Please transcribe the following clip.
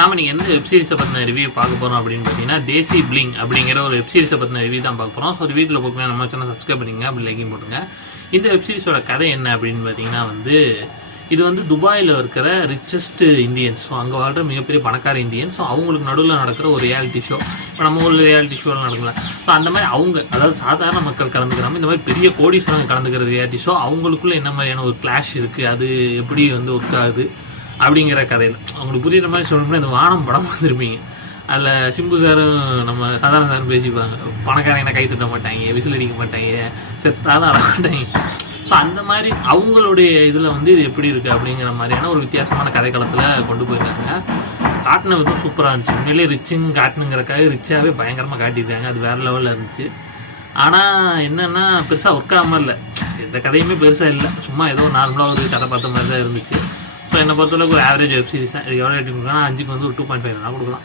நாம நீங்கள் எந்த வெப்சீரிஸை பற்றின ரிவ்யூ பார்க்க போகிறோம் அப்படின்னு பார்த்தீங்கன்னா தேசி பிளிங் அப்படிங்கிற ஒரு வெப்சீரிஸை பற்றின ரிவ்யூ தான் பார்க்க போகிறோம். ஸோ ரிவ்யூவில் போக்குங்க நம்ம சேனல் சப்ஸ்கிரைப் பண்ணிங்க, அப்படி லைக்கிங் போட்டுங்க. இந்த வெப்சீரிஸோட கதை என்ன அப்படின்னு பார்த்தீங்கன்னா இது துபாயில் இருக்கிற ரிச்சஸ்ட் இந்தியன்ஸ், ஸோ அங்கே வாழ்கிற மிகப்பெரிய பணக்கார இந்தியன்ஸ். ஸோ அவங்களுக்கு நடுவில் நடக்கிற ஒரு ரியாலிட்டி ஷோ. இப்போ நம்ம ஊரில் ரியாலிட்டி ஷோலாம் நடக்கல. ஸோ அந்த மாதிரி அதாவது சாதாரண மக்கள் கலந்துக்கிறாமல் இந்த மாதிரி பெரிய கோடீஸ்வரங்க கலந்துக்கிற ரியாலிட்டி ஷோ, அவங்களுக்குள்ள என்ன மாதிரியான ஒரு கிளாஷ் இருக்குது, அது எப்படி ஒர்க் ஆகுது அப்படிங்கிற கதையில் அவங்களுக்கு புரியுற மாதிரி சொல்லணும்னா இந்த வானம் படம் வந்துருப்பீங்க. அதில் சிம்பு சாரும் நம்ம சாதாரண சாரும் பேசிப்பாங்க. பணக்காரங்க கை தட்ட மாட்டாங்க, விசில் அடிக்க மாட்டாங்க, செத்தாதான் அட மாட்டாங்க. ஸோ அந்த மாதிரி அவங்களுடைய இதில் இது எப்படி இருக்குது அப்படிங்கிற மாதிரியான ஒரு வித்தியாசமான கதைக்களத்தில் கொண்டு போயிருக்காங்க. காட்டின விதம் சூப்பராக இருந்துச்சு. உண்மையிலே ரிச்சுன்னு காட்டணுங்கிறக்காக ரிச்சாகவே பயங்கரமாக காட்டியிருக்காங்க. அது வேறு லெவலில் இருந்துச்சு. ஆனால் என்னென்னா பெருசாக ஒர்க் ஆகாமல் இல்லை, எந்த கதையுமே பெருசாக இல்லை, சும்மா ஏதோ நார்மலாக ஒரு கதை பார்த்த மாதிரி தான் இருந்துச்சு. ஸோ என்னை பொறுத்தளவுக்கு ஒரு ஆவரேஜ் வெப் சீரிஸ் தான். இது எவ்வளோ ரேட்டிங் கொடுக்கலாம்? 5க்கு ஒரு 2.5 கொடுக்கலாம்.